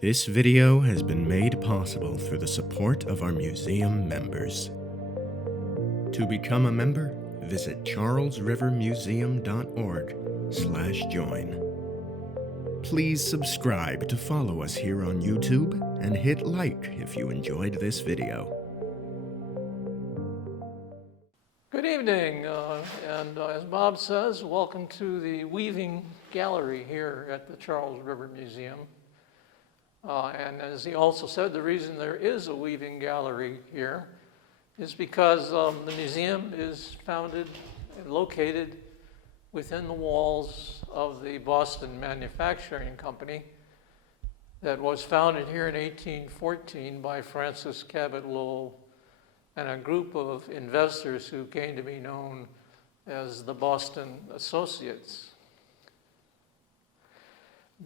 This video has been made possible through the support of our museum members. To become a member, visit charlesrivermuseum.org/join. Please subscribe to follow us here on YouTube and hit like if you enjoyed this video. Good evening, and as Bob says, welcome to the Weaving Gallery here at the Charles River Museum. And as he also said, the reason there is a weaving gallery here is because the museum is founded and located within the walls of the Boston Manufacturing Company that was founded here in 1814 by Francis Cabot Lowell and a group of investors who came to be known as the Boston Associates.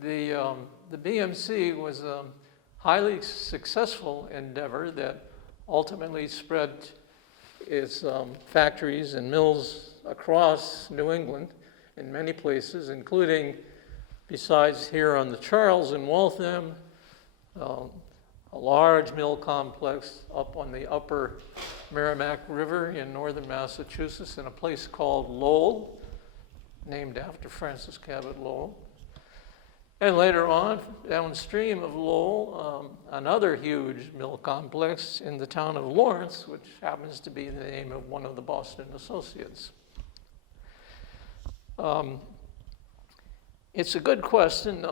The BMC was a highly successful endeavor that ultimately spread its factories and mills across New England in many places, including, besides here on the Charles in Waltham, a large mill complex up on the upper Merrimack River in northern Massachusetts in a place called Lowell, named after Francis Cabot Lowell. And later on, downstream of Lowell, another huge mill complex in the town of Lawrence, which happens to be the name of one of the Boston Associates. It's a good question.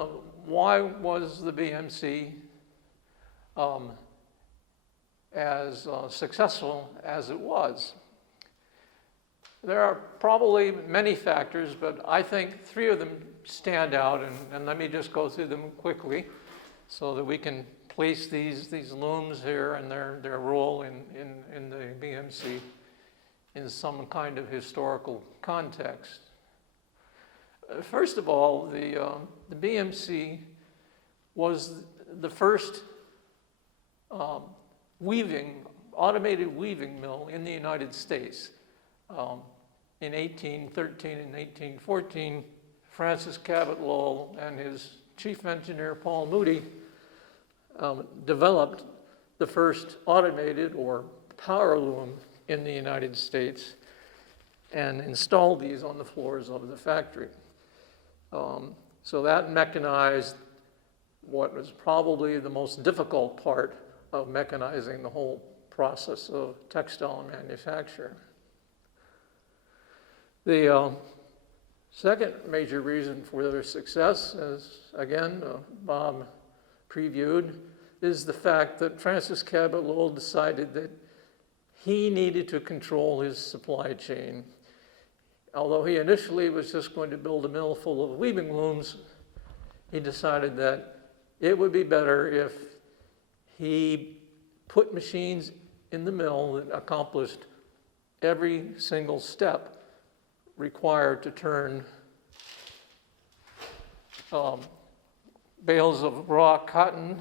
Why was the BMC as successful as it was? There are probably many factors, but I think three of them stand out, and let me just go through them quickly so that we can place these looms here and their role in the BMC in some kind of historical context. First of all, the BMC was the first automated weaving mill in the United States. In 1813 and 1814, Francis Cabot Lowell and his chief engineer, Paul Moody, developed the first automated or power loom in the United States and installed these on the floors of the factory. So that mechanized what was probably the most difficult part of mechanizing the whole process of textile manufacture. The second major reason for their success, as again Bob previewed, is the fact that Francis Cabot Lowell decided that he needed to control his supply chain. Although he initially was just going to build a mill full of weaving looms, he decided that it would be better if he put machines in the mill that accomplished every single step required to turn bales of raw cotton.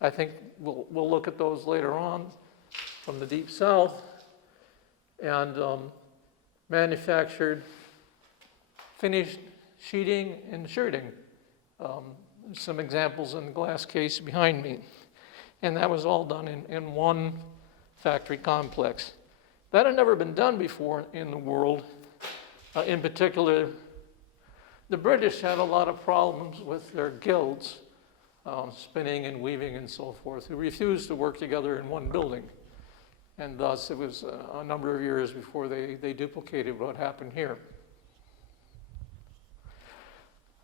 I think we'll look at those later on from the Deep South, and manufactured finished sheeting and shirting. Some examples in the glass case behind me. And that was all done in one factory complex. That had never been done before in the world. In particular, the British had a lot of problems with their guilds, spinning and weaving and so forth, who refused to work together in one building. And thus, it was a number of years before they duplicated what happened here.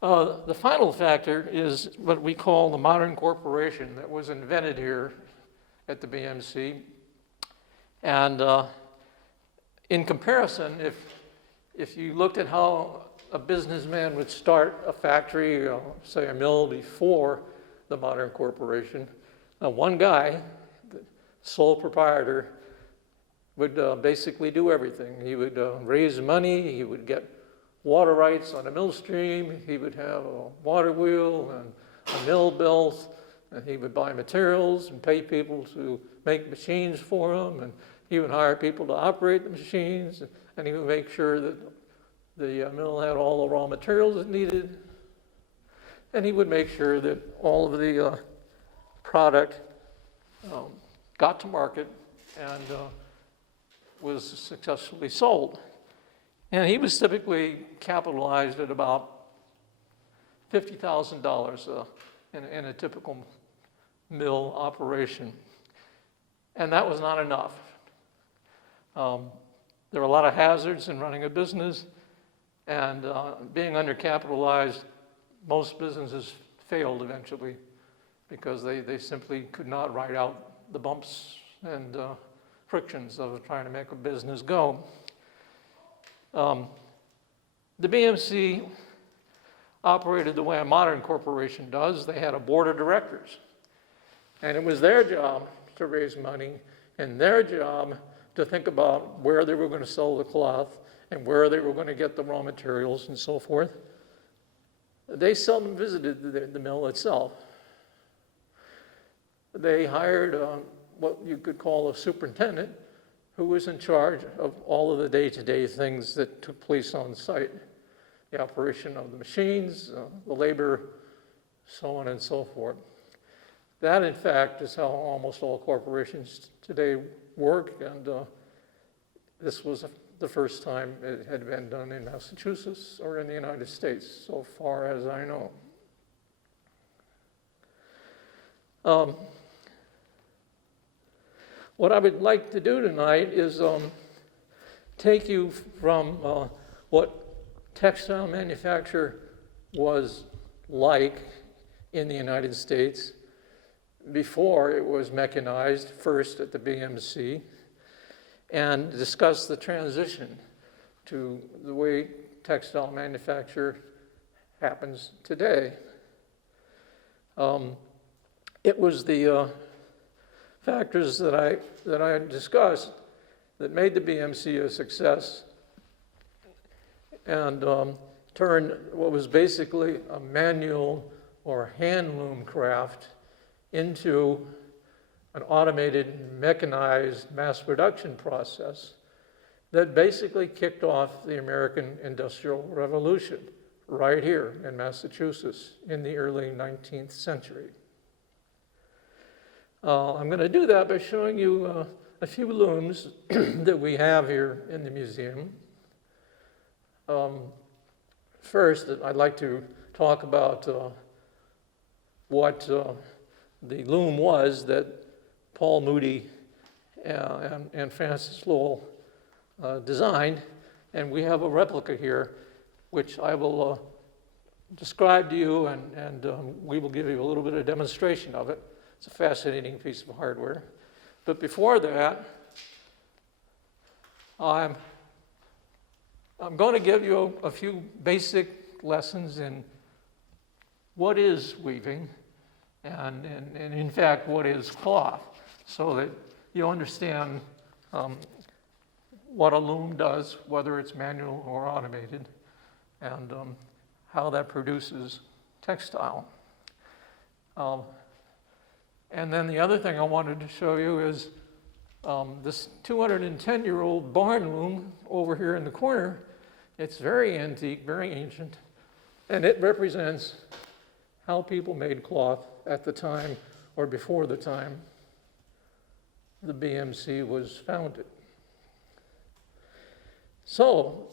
The final factor is what we call the modern corporation that was invented here at the BMC. And in comparison, if you looked at how a businessman would start a factory, say a mill before the modern corporation, one guy, the sole proprietor, would basically do everything. He would raise money, he would get water rights on a mill stream, he would have a water wheel and a mill built, and he would buy materials and pay people to make machines for him, and he would hire people to operate the machines, and he would make sure that the mill had all the raw materials it needed. and he would make sure that all of the product got to market and was successfully sold. And he was typically capitalized at about $50,000 in a typical mill operation. And that was not enough. There were a lot of hazards in running a business, and being undercapitalized, most businesses failed eventually because they simply could not ride out the bumps and frictions of trying to make a business go. The BMC operated the way a modern corporation does. They had a board of directors, and it was their job to raise money and their job to think about where they were going to sell the cloth and where they were going to get the raw materials and so forth. They seldom visited the mill itself. They hired what you could call a superintendent who was in charge of all of the day-to-day things that took place on site. The operation of the machines, the labor, so on and so forth. That, in fact, is how almost all corporations today work, and this was the first time it had been done in Massachusetts or in the United States, so far as I know. What I would like to do tonight is take you from what textile manufacture was like in the United States before it was mechanized, first at the BMC, and discuss the transition to the way textile manufacture happens today. It was the factors that I discussed that made the BMC a success and turned what was basically a manual or hand loom craft into an automated, mechanized mass production process that basically kicked off the American Industrial Revolution right here in Massachusetts in the early 19th century. I'm going to do that by showing you a few looms that we have here in the museum. First, I'd like to talk about what the loom was that Paul Moody and Francis Lowell designed, and we have a replica here, which I will describe to you, and we will give you a little bit of demonstration of it. It's a fascinating piece of hardware. But before that, I'm going to give you a few basic lessons in what is weaving and in fact, what is cloth, so that you understand what a loom does, whether it's manual or automated, and how that produces textile. And then the other thing I wanted to show you is this 210-year-old barn loom over here in the corner. It's very antique, very ancient, and it represents how people made cloth at the time or before the time the BMC was founded. So,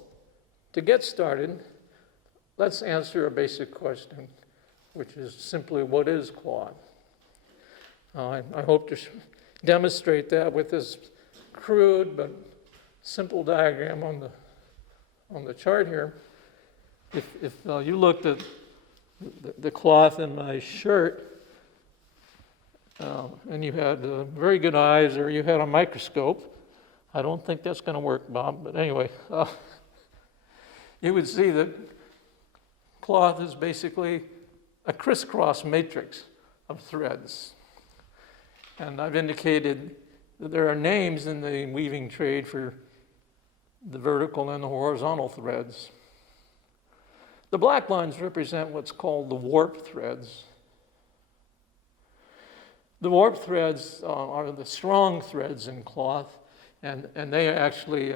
to get started, let's answer a basic question, which is simply, what is cloth? I hope to demonstrate that with this crude but simple diagram on the chart here. If you looked at the cloth in my shirt, and you had very good eyes, or you had a microscope, I don't think that's going to work, Bob, but anyway, you would see that cloth is basically a crisscross matrix of threads. And I've indicated that there are names in the weaving trade for the vertical and the horizontal threads. The black lines represent what's called the warp threads. The warp threads are the strong threads in cloth, and they actually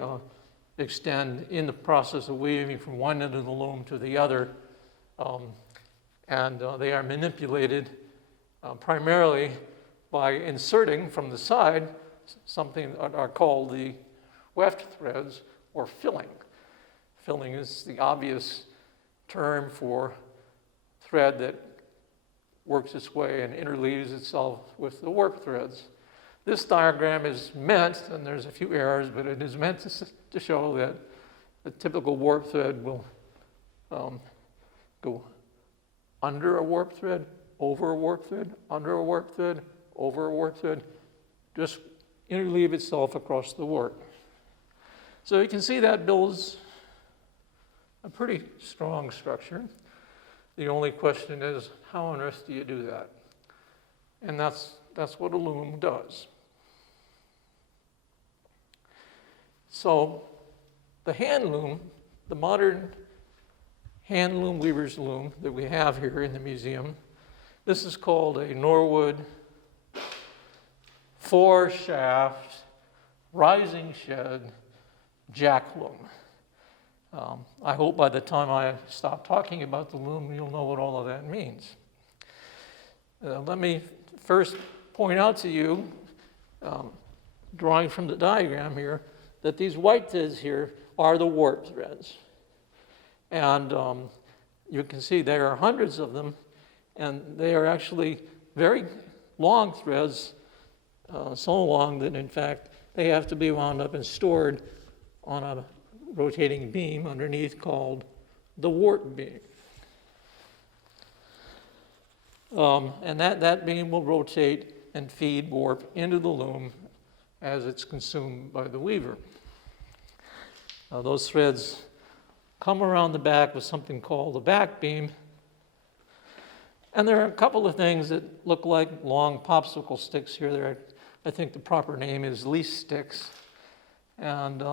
extend in the process of weaving from one end of the loom to the other, and they are manipulated primarily by inserting from the side something that are called the weft threads, or filling. Filling is the obvious term for thread that works its way and interleaves itself with the warp threads. This diagram is meant, and there's a few errors, but it is meant to show that a typical warp thread will go under a warp thread, over a warp thread, under a warp thread, over a warp thread, just interleave itself across the warp. So you can see that builds a pretty strong structure. The only question is, how on earth do you do that? And that's what a loom does. So the hand loom, the modern hand loom weaver's loom that we have here in the museum, this is called a Norwood 4-shaft rising shed jack loom. I hope by the time I stop talking about the loom, you'll know what all of that means. Let me first point out to you, drawing from the diagram here, that these white threads here are the warp threads. And you can see there are hundreds of them, and they are actually very long threads, so long that in fact they have to be wound up and stored on a rotating beam underneath called the warp beam. And that beam will rotate and feed warp into the loom as it's consumed by the weaver. Those threads come around the back with something called the back beam. And there are a couple of things that look like long popsicle sticks here. I think the proper name is lease sticks. And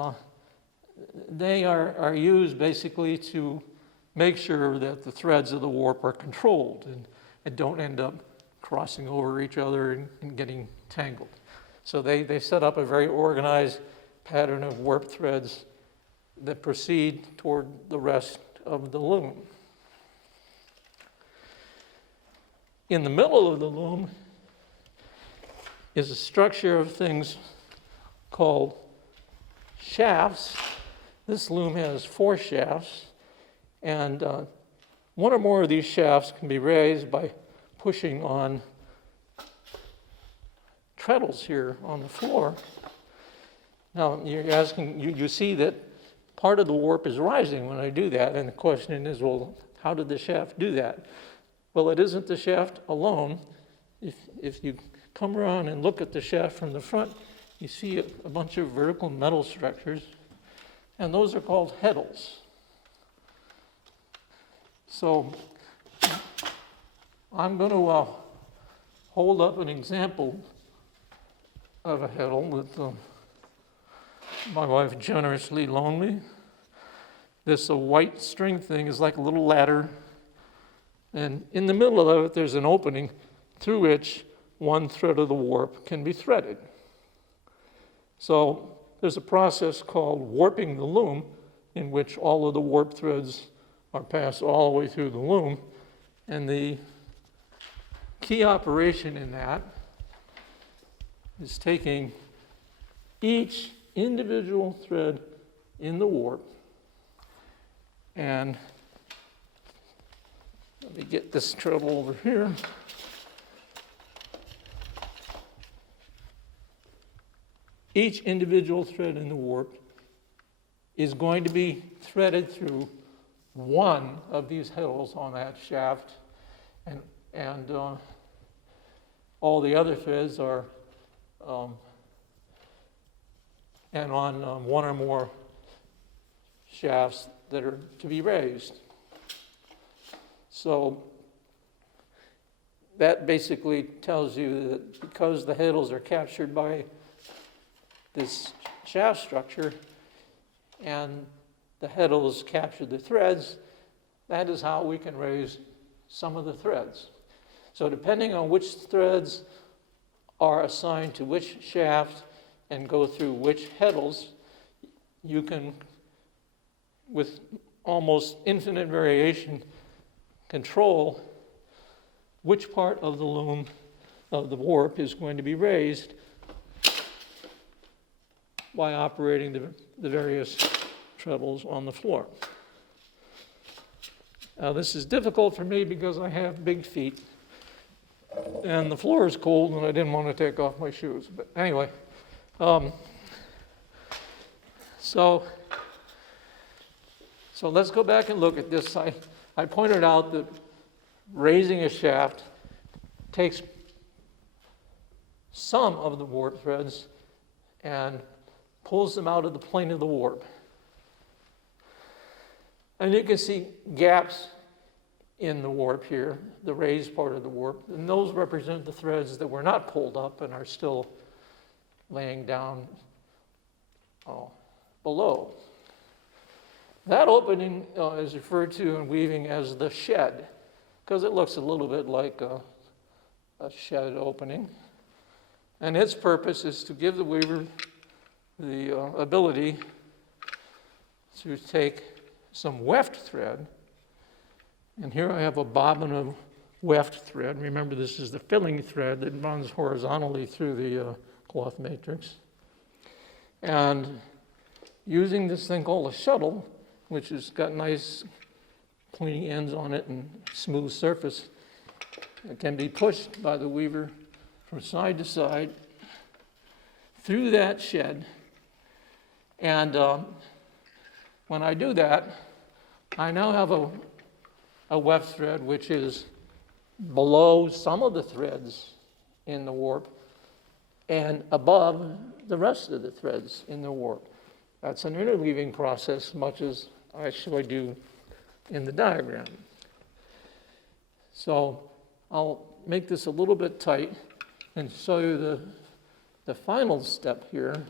they are used basically to make sure that the threads of the warp are controlled and don't end up crossing over each other and getting tangled. So they set up a very organized pattern of warp threads that proceed toward the rest of the loom. In the middle of the loom is a structure of things called shafts. This loom has 4 shafts, and one or more of these shafts can be raised by pushing on treadles here on the floor. Now, you're asking, you see that part of the warp is rising when I do that, and the question is, well, how did the shaft do that? Well, it isn't the shaft alone. If you come around and look at the shaft from the front, you see a bunch of vertical metal structures, and those are called Heddles. So I'm going to hold up an example of a Heddle that my wife generously loaned me. This white string thing is like a little ladder, and in the middle of it there's an opening through which one thread of the warp can be threaded. So there's a process called warping the loom, in which all of the warp threads are passed all the way through the loom, and the key operation in that is taking each individual thread in the warp, and let me get this treadle over here. Each individual thread in the warp is going to be threaded through one of these Heddles on that shaft, and all the other threads are and on one or more shafts that are to be raised. So that basically tells you that because the Heddles are captured by this shaft structure and the Heddles capture the threads, that is how we can raise some of the threads. So depending on which threads are assigned to which shaft and go through which Heddles, you can, with almost infinite variation, control which part of the loom, of the warp, is going to be raised by operating the various treadles on the floor. Now, this is difficult for me because I have big feet, and the floor is cold, and I didn't want to take off my shoes. But anyway, so let's go back and look at this. I pointed out that raising a shaft takes some of the warp threads and pulls them out of the plane of the warp. And you can see gaps in the warp here, the raised part of the warp, and those represent the threads that were not pulled up and are still laying down below. That opening is referred to in weaving as the shed, because it looks a little bit like a shed opening. And its purpose is to give the weaver the ability to take some weft thread, and here I have a bobbin of weft thread. Remember, this is the filling thread that runs horizontally through the cloth matrix. And using this thing called a shuttle, which has got nice pointy ends on it and smooth surface, it can be pushed by the weaver from side to side through that shed. And when I do that, I now have a weft thread which is below some of the threads in the warp and above the rest of the threads in the warp. That's an interleaving process, much as I showed you in the diagram. So I'll make this a little bit tight and show you the final step here.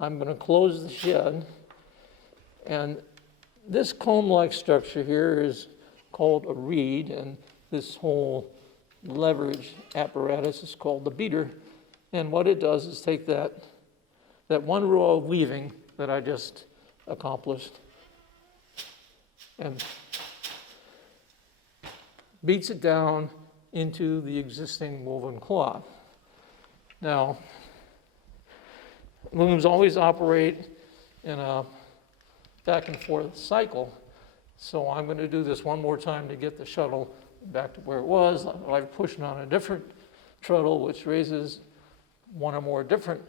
I'm going to close the shed, and this comb-like structure here is called a reed, and this whole leverage apparatus is called the beater. And what it does is take that one row of weaving that I just accomplished and beats it down into the existing woven cloth. Now, looms always operate in a back and forth cycle, so I'm going to do this one more time to get the shuttle back to where it was. I've pushed on a different treadle which raises one or more different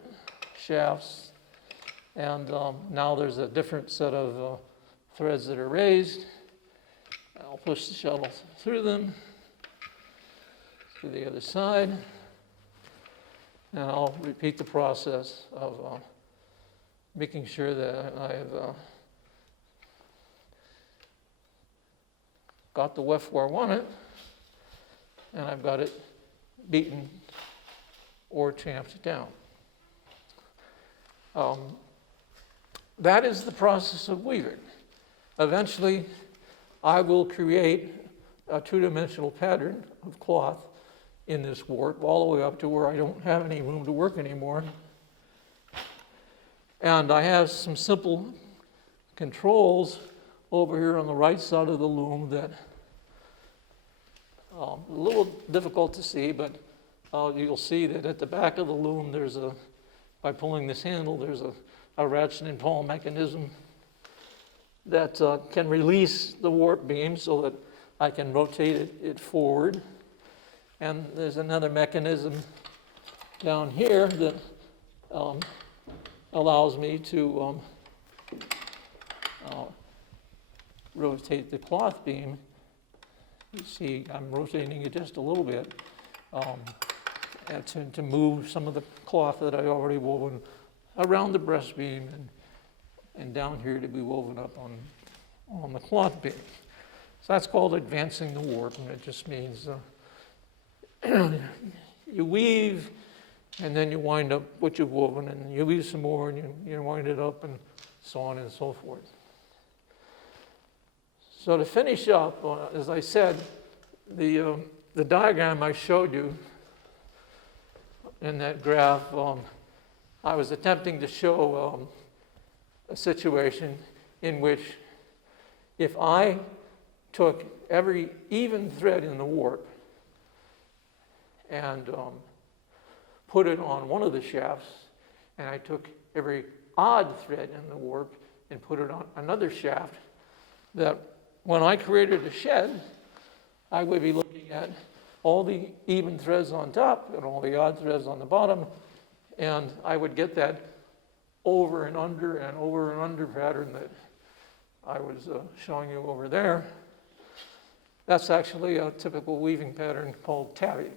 shafts, and now there's a different set of threads that are raised. I'll push the shuttle through them to the other side, and I'll repeat the process of making sure that I've got the weft where I want it, and I've got it beaten or champed down. That is the process of weaving. Eventually, I will create a two-dimensional pattern of cloth in this warp all the way up to where I don't have any room to work anymore. And I have some simple controls over here on the right side of the loom that a little difficult to see, but you'll see that at the back of the loom by pulling this handle, there's a ratchet and pull mechanism that can release the warp beam so that I can rotate it forward. And there's another mechanism down here that allows me to rotate the cloth beam. You see, I'm rotating it just a little bit and to move some of the cloth that I already woven around the breast beam and down here to be woven up on the cloth beam. So that's called advancing the warp, and it just means you weave and then you wind up what you've woven, and you weave some more and you wind it up, and so on and so forth. So to finish up, as I said, the diagram I showed you in that graph, I was attempting to show a situation in which if I took every even thread in the warp and put it on one of the shafts, and I took every odd thread in the warp and put it on another shaft, that when I created a shed, I would be looking at all the even threads on top and all the odd threads on the bottom, and I would get that over and under pattern that I was showing you over there. That's actually a typical weaving pattern called tabby.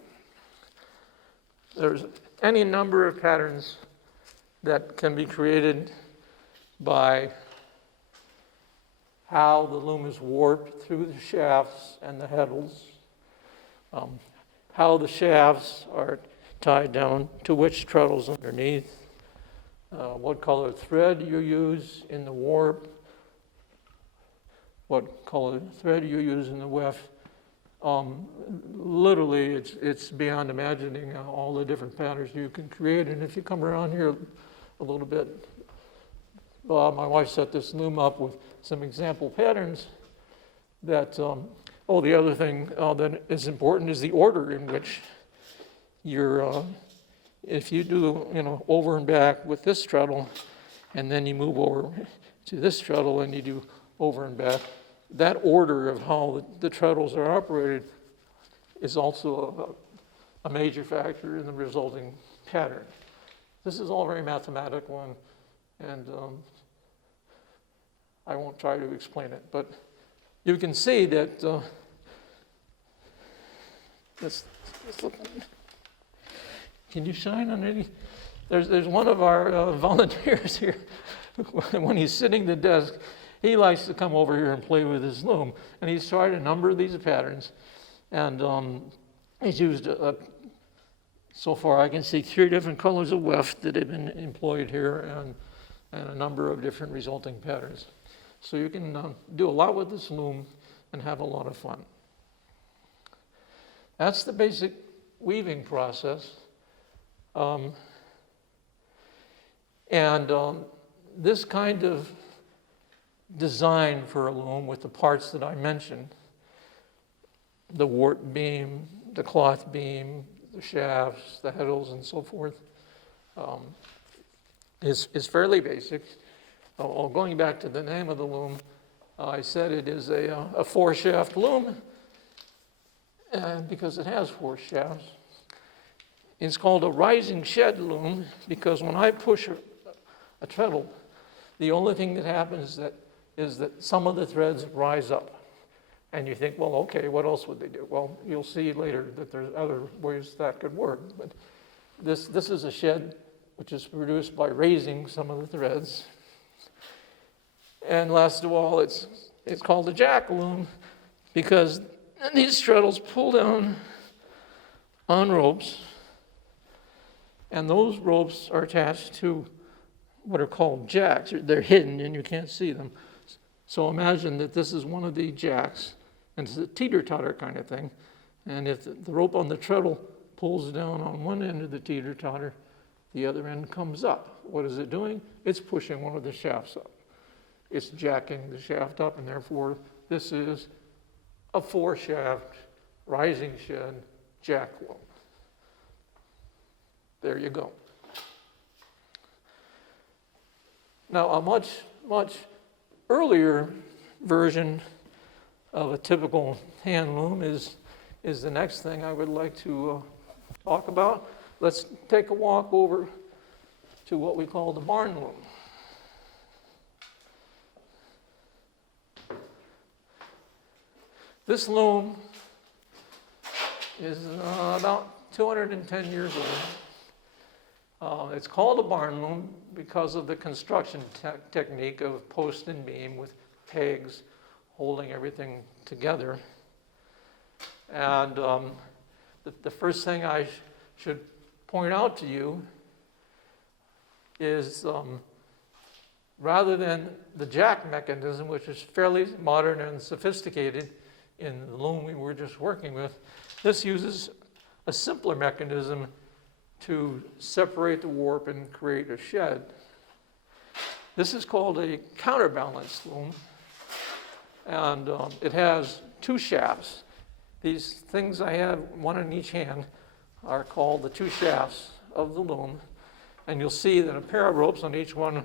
There's any number of patterns that can be created by how the loom is warped through the shafts and the heddles, how the shafts are tied down to which treadles underneath, what color thread you use in the warp, what color thread you use in the weft. Literally, it's beyond imagining all the different patterns you can create. And if you come around here a little bit, my wife set this loom up with some example patterns that, the other thing that is important is the order in which you're, if you do, over and back with this treadle, and then you move over to this treadle and you do over and back, that order of how the treadles are operated is also a major factor in the resulting pattern. This is all very mathematical, and I won't try to explain it, but you can see that let's look. Can you shine on any? There's one of our volunteers here. When he's sitting at the desk, he likes to come over here and play with his loom, and he's tried a number of these patterns, and he's used, so far I can see 3 different colors of weft that have been employed here, and a number of different resulting patterns. So you can do a lot with this loom and have a lot of fun. That's the basic weaving process. This kind of design for a loom with the parts that I mentioned, the warp beam, the cloth beam, the shafts, the heddles, and so forth, is fairly basic. Going back to the name of the loom, I said it is a 4-shaft loom, because it has 4 shafts. It's called a rising shed loom because when I push a treadle, the only thing that happens is that some of the threads rise up. And you think, well, okay, what else would they do? Well, you'll see later that there's other ways that could work. But this is a shed which is produced by raising some of the threads. And last of all, it's called a jack loom because these treadles pull down on ropes, and those ropes are attached to what are called jacks. They're hidden and you can't see them. So imagine that this is one of the jacks, and it's a teeter-totter kind of thing. And if the rope on the treadle pulls down on one end of the teeter-totter, the other end comes up. What is it doing? It's pushing one of the shafts up. It's jacking the shaft up, and therefore this is a 4-shaft rising shed jack loom. There you go. Now, a much, much earlier version of a typical hand loom is the next thing I would like to talk about. Let's take a walk over to what we call the barn loom. This loom is about 210 years old. It's called a barn loom because of the construction technique of post and beam with pegs holding everything together. And the first thing I should point out to you is rather than the jack mechanism, which is fairly modern and sophisticated in the loom we were just working with, this uses a simpler mechanism to separate the warp and create a shed. This is called a counterbalance loom, and it has 2 shafts. These things I have, one in each hand, are called the two shafts of the loom. And you'll see that a pair of ropes on each one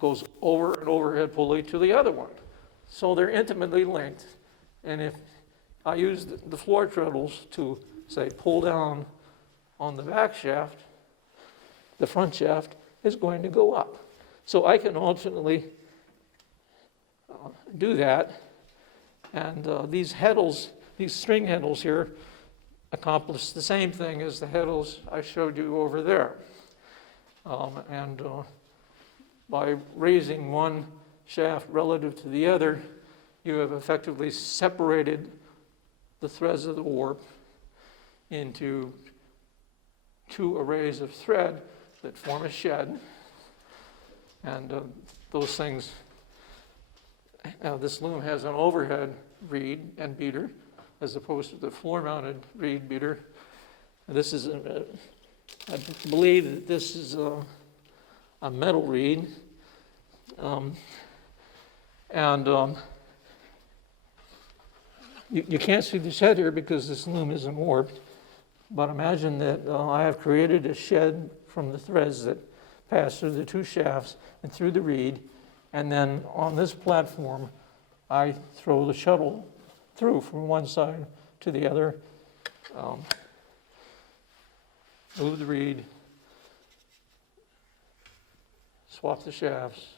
goes over an overhead pulley to the other one. So they're intimately linked. And if I use the floor treadles to, say, pull down on the back shaft, the front shaft is going to go up. So I can alternately do that. And these Heddles, these string Heddles here, accomplish the same thing as the Heddles I showed you over there. By raising one shaft relative to the other, you have effectively separated the threads of the warp into two arrays of thread that form a shed. And those things, this loom has an overhead reed and beater as opposed to the floor-mounted reed beater. And this is, I believe that this is a metal reed. You can't see the shed here because this loom isn't warped, but imagine that I have created a shed from the threads that pass through the two shafts and through the reed, and then on this platform I throw the shuttle through from one side to the other, move the reed, swap the shafts,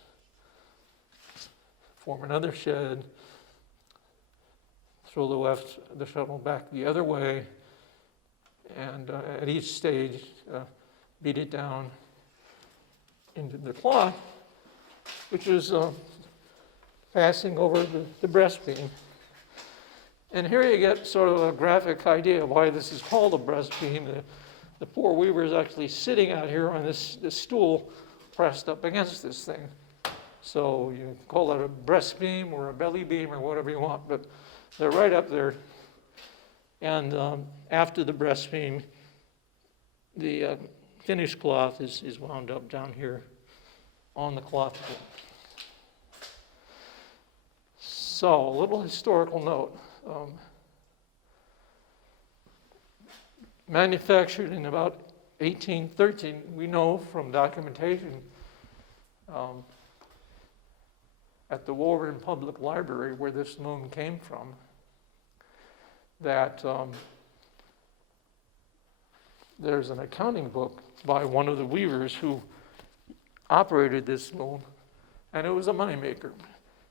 form another shed, throw the shuttle back the other way, and at each stage beat it down into the cloth, which is passing over the breast beam. And here you get sort of a graphic idea of why this is called a breast beam. The poor weaver is actually sitting out here on this stool pressed up against this thing. So you call it a breast beam or a belly beam or whatever you want, but they're right up there. And after the breast beam, the finished cloth is wound up down here on the cloth. So a little historical note. Manufactured in about 1813, we know from documentation at the Waltham Public Library, where this loom came from, that there's an accounting book by one of the weavers who operated this loom, and it was a moneymaker.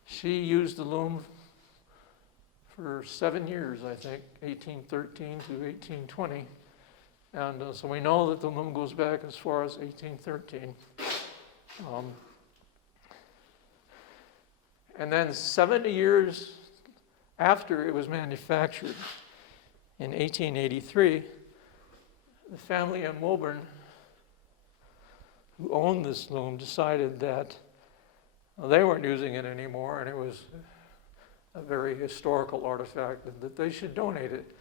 She used the loom for 7 years, I think, 1813 to 1820. And so we know that the loom goes back as far as 1813. And then 70 years after it was manufactured, in 1883, the family in Woburn who owned this loom decided that they weren't using it anymore, and it was a very historical artifact, and that they should donate it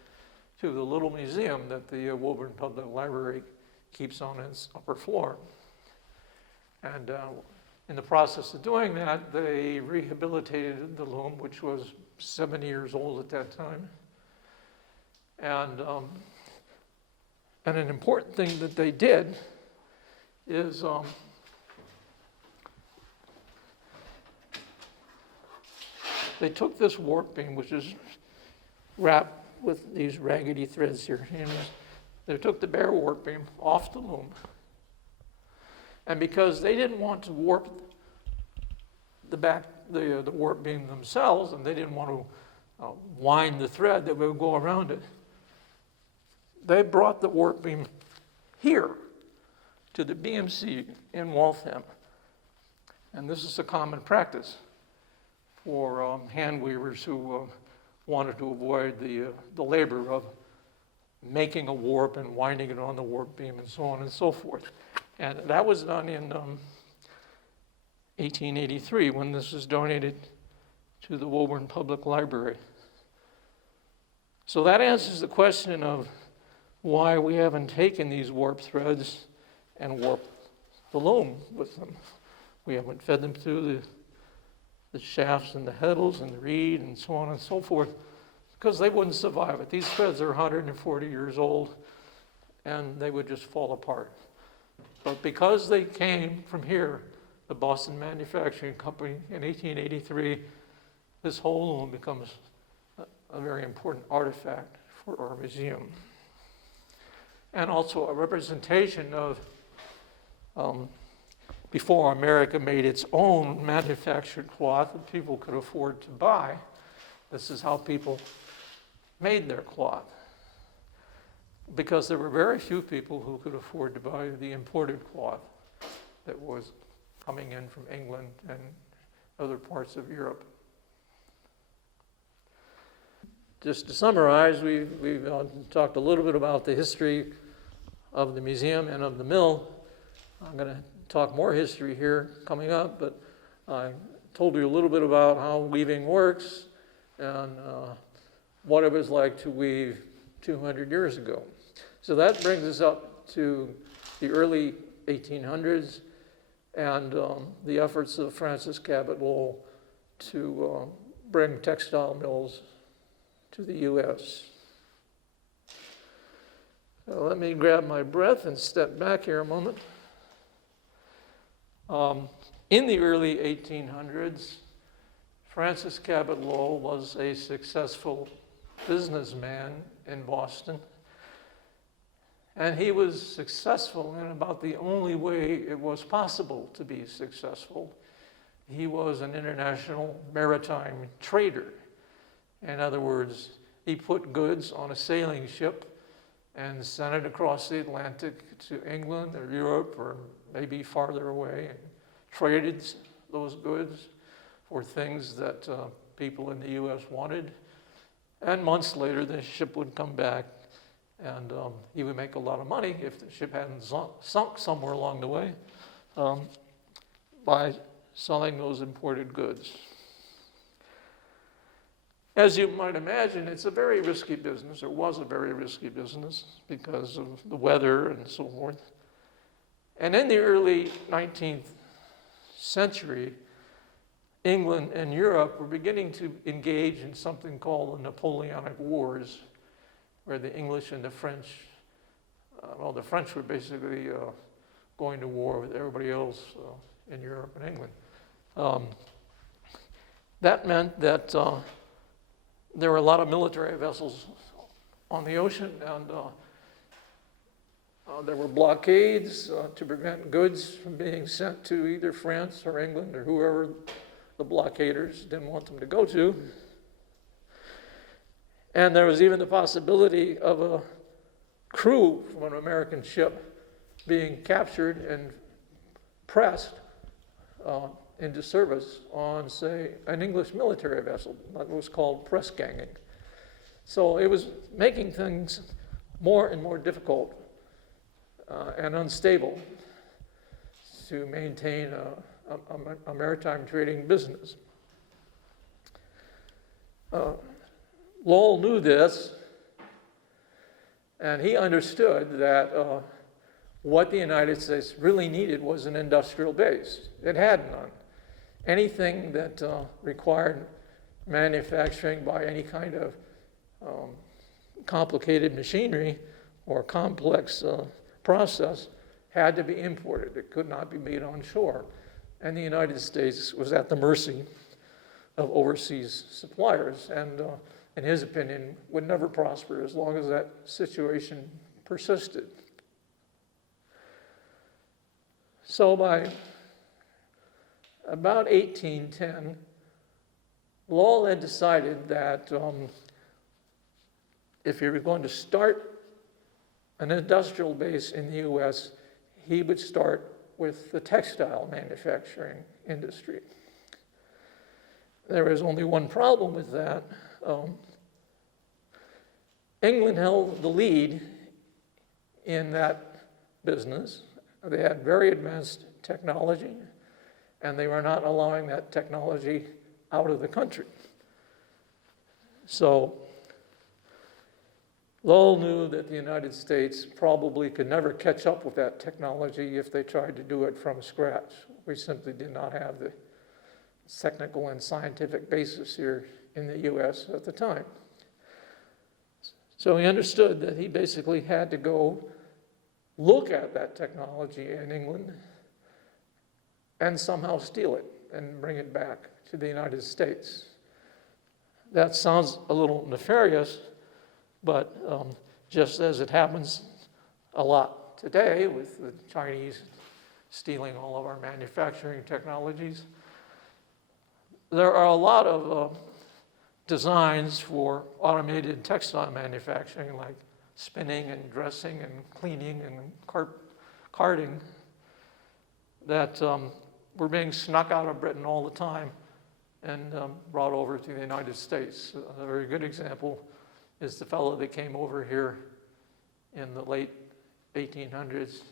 to the little museum that the Woburn Public Library keeps on its upper floor. And in the process of doing that, they rehabilitated the loom, which was 70 years old at that time. And an important thing that they did is they took this warp beam, which is wrapped with these raggedy threads here, and they took the bare warp beam off the loom. And because they didn't want to warp the warp beam themselves, and they didn't want to wind the thread that would go around it, they brought the warp beam here to the BMC in Waltham. And this is a common practice for hand weavers who wanted to avoid the labor of making a warp and winding it on the warp beam and so on and so forth. And that was done in 1883 when this was donated to the Woburn Public Library. So that answers the question of why we haven't taken these warp threads and warped the loom with them. We haven't fed them through the shafts and the Heddles and the reed and so on and so forth, because they wouldn't survive it. These threads are 140 years old, and they would just fall apart. But because they came from here, the Boston Manufacturing Company in 1883, this whole loom becomes a very important artifact for our museum. And also a representation of before America made its own manufactured cloth that people could afford to buy. This is how people made their cloth. Because there were very few people who could afford to buy the imported cloth that was coming in from England and other parts of Europe. Just to summarize, we've talked a little bit about the history of the museum and of the mill. I'm going to talk more history here coming up, but I told you a little bit about how weaving works and what it was like to weave 200 years ago. So that brings us up to the early 1800s and the efforts of Francis Cabot Lowell to bring textile mills to the U.S. So let me grab my breath and step back here a moment. In the early 1800s, Francis Cabot Lowell was a successful businessman in Boston. And he was successful in about the only way it was possible to be successful. He was an international maritime trader. In other words, he put goods on a sailing ship and sent it across the Atlantic to England or Europe or maybe farther away, and traded those goods for things that people in the U.S. wanted. And months later, the ship would come back, and he would make a lot of money if the ship hadn't sunk somewhere along the way by selling those imported goods. As you might imagine, it's a very risky business, or was a very risky business because of the weather and so forth. And in the early 19th century, England and Europe were beginning to engage in something called the Napoleonic Wars, where the English and the French, the French were basically going to war with everybody else in Europe and England. That meant that there were a lot of military vessels on the ocean, and there were blockades to prevent goods from being sent to either France or England or whoever the blockaders didn't want them to go to. And there was even the possibility of a crew from an American ship being captured and pressed into service on, say, an English military vessel. That was called press ganging. So it was making things more and more difficult and unstable to maintain a maritime trading business. Lowell knew this, and he understood that what the United States really needed was an industrial base. It had none. Anything that required manufacturing by any kind of complicated machinery or complex process had to be imported. It could not be made on shore. And the United States was at the mercy of overseas suppliers, and in his opinion, would never prosper as long as that situation persisted. So by about 1810, Lowell had decided that if he were going to start an industrial base in the U.S., he would start with the textile manufacturing industry. There was only one problem with that. England held the lead in that business. They had very advanced technology, and they were not allowing that technology out of the country. So Lowell knew that the United States probably could never catch up with that technology if they tried to do it from scratch. We simply did not have the technical and scientific basis here in the U.S. at the time. So he understood that he basically had to go look at that technology in England and somehow steal it and bring it back to the United States. That sounds a little nefarious, but just as it happens a lot today with the Chinese stealing all of our manufacturing technologies, there are a lot of designs for automated textile manufacturing, like spinning and dressing and cleaning and carding, that were being snuck out of Britain all the time and brought over to the United States. A very good example is the fellow that came over here in the late 1800s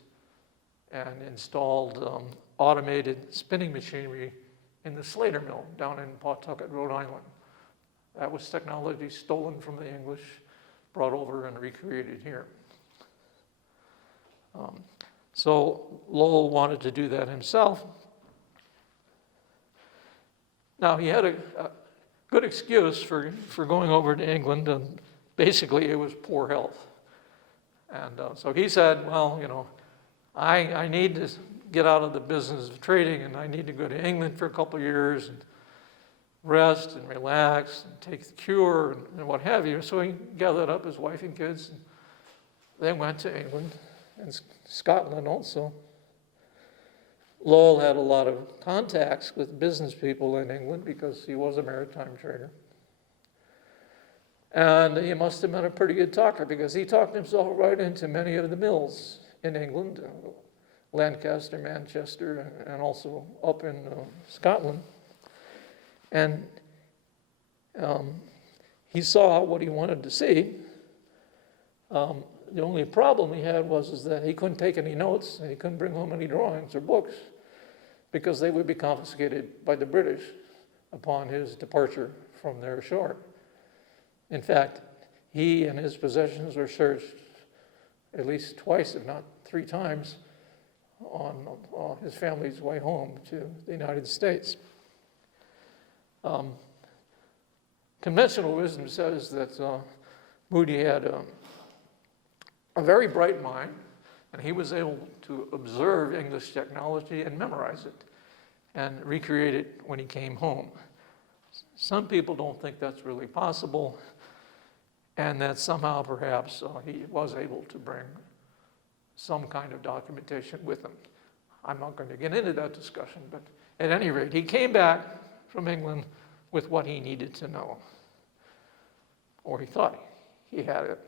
and installed automated spinning machinery in the Slater Mill down in Pawtucket, Rhode Island. That was technology stolen from the English, brought over and recreated here. So Lowell wanted to do that himself. Now, he had a good excuse for going over to England, and basically it was poor health. And so he said, well, you know, I need to get out of the business of trading, and I need to go to England for a couple of years and rest and relax and take the cure and what have you. So he gathered up his wife and kids, and they went to England and Scotland also. Lowell had a lot of contacts with business people in England because he was a maritime trader. And he must have been a pretty good talker because he talked himself right into many of the mills in England, Lancaster, Manchester, and also up in Scotland. And he saw what he wanted to see. The only problem he had was that he couldn't take any notes, and he couldn't bring home any drawings or books because they would be confiscated by the British upon his departure from their shore. In fact, he and his possessions were searched at least twice, if not 3 times, on his family's way home to the United States. Conventional wisdom says that Moody had a very bright mind, and he was able to observe English technology and memorize it and recreate it when he came home. Some people don't think that's really possible, and that somehow perhaps he was able to bring some kind of documentation with him. I'm not going to get into that discussion, but at any rate, he came back from England with what he needed to know, or he thought he had it.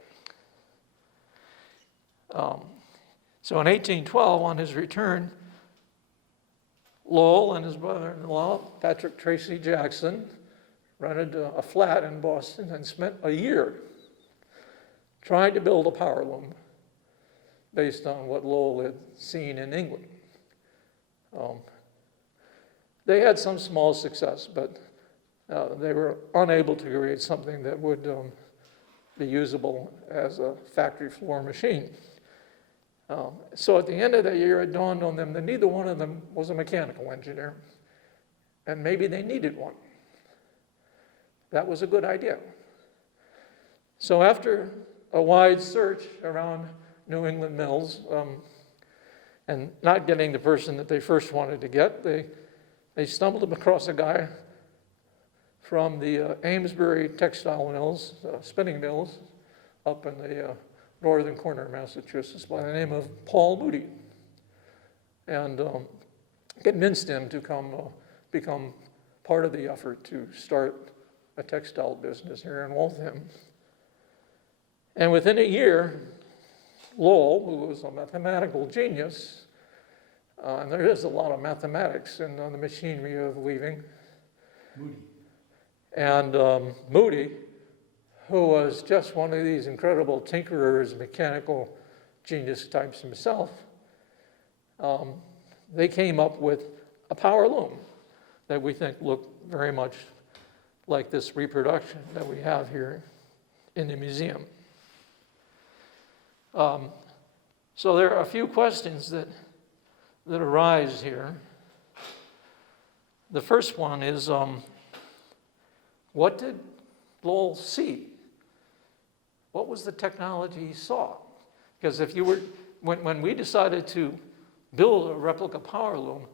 So in 1812, on his return, Lowell and his brother-in-law, Patrick Tracy Jackson, rented a flat in Boston and spent a year trying to build a power loom based on what Lowell had seen in England. They had some small success, but they were unable to create something that would be usable as a factory floor machine. So at the end of that year, it dawned on them that neither one of them was a mechanical engineer, and maybe they needed one. That was a good idea. So after a wide search around New England mills, and not getting the person that they first wanted to get, they stumbled across a guy from the Amesbury textile mills, spinning mills, up in the northern corner of Massachusetts by the name of Paul Moody, and convinced him to become part of the effort to start a textile business here in Waltham. And within a year, Lowell, who was a mathematical genius, and there is a lot of mathematics in the machinery of weaving, and Moody, who was just one of these incredible tinkerers, mechanical genius types himself, they came up with a power loom that we think looked very much like this reproduction that we have here in the museum. So there are a few questions that arise here. The first one is, what did Lowell see? What was the technology he saw? Because if you were when we decided to build a replica power loom,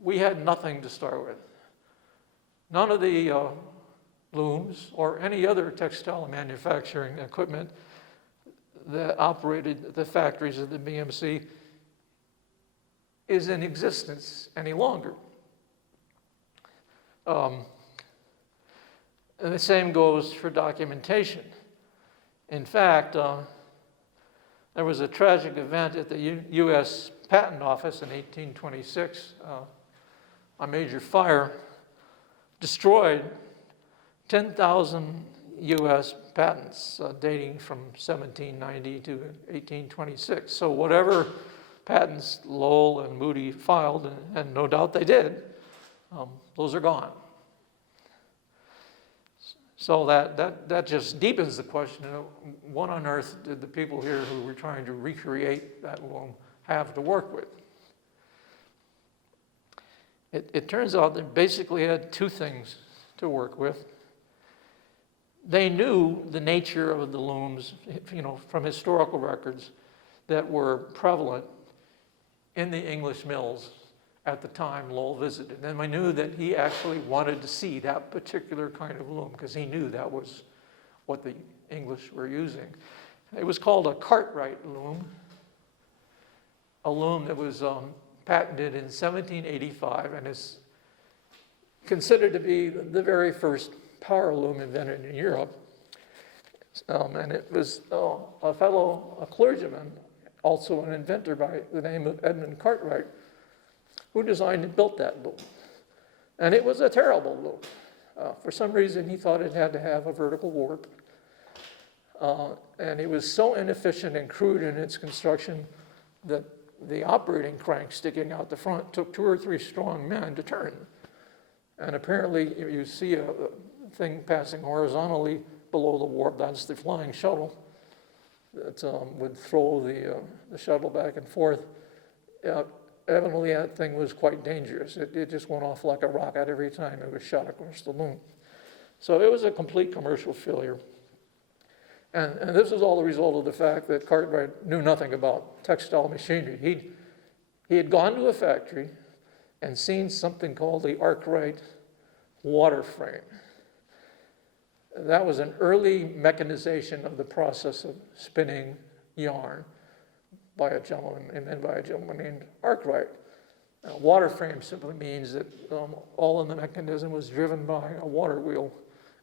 we had nothing to start with. None of the looms or any other textile manufacturing equipment that operated the factories of the BMC is in existence any longer. And the same goes for documentation. In fact, there was a tragic event at the U.S. Patent Office in 1826. A major fire destroyed 10,000 U.S. patents dating from 1790 to 1826. So whatever patents Lowell and Moody filed, and no doubt they did, those are gone. So that just deepens the question of what on earth did the people here who were trying to recreate that loom have to work with? It turns out they basically had two things to work with. They knew the nature of the looms, from historical records that were prevalent in the English mills at the time Lowell visited. And we knew that he actually wanted to see that particular kind of loom because he knew that was what the English were using. It was called a Cartwright loom, a loom that was patented in 1785 and is considered to be the very first power loom invented in Europe. And it was a clergyman, also an inventor by the name of Edmund Cartwright, who designed and built that loom. And it was a terrible loom. For some reason, he thought it had to have a vertical warp. And it was so inefficient and crude in its construction that the operating crank sticking out the front took 2 or 3 strong men to turn. And apparently, you see a thing passing horizontally below the warp. That's the Flying Shuttle that would throw the shuttle back and forth. Evidently, that thing was quite dangerous. It just went off like a rocket every time it was shot across the loom. So it was a complete commercial failure. And this was all the result of the fact that Cartwright knew nothing about textile machinery. He had gone to a factory and seen something called the Arkwright water frame. That was an early mechanization of the process of spinning yarn by a gentleman named Arkwright. Water frame simply means that all of the mechanism was driven by a water wheel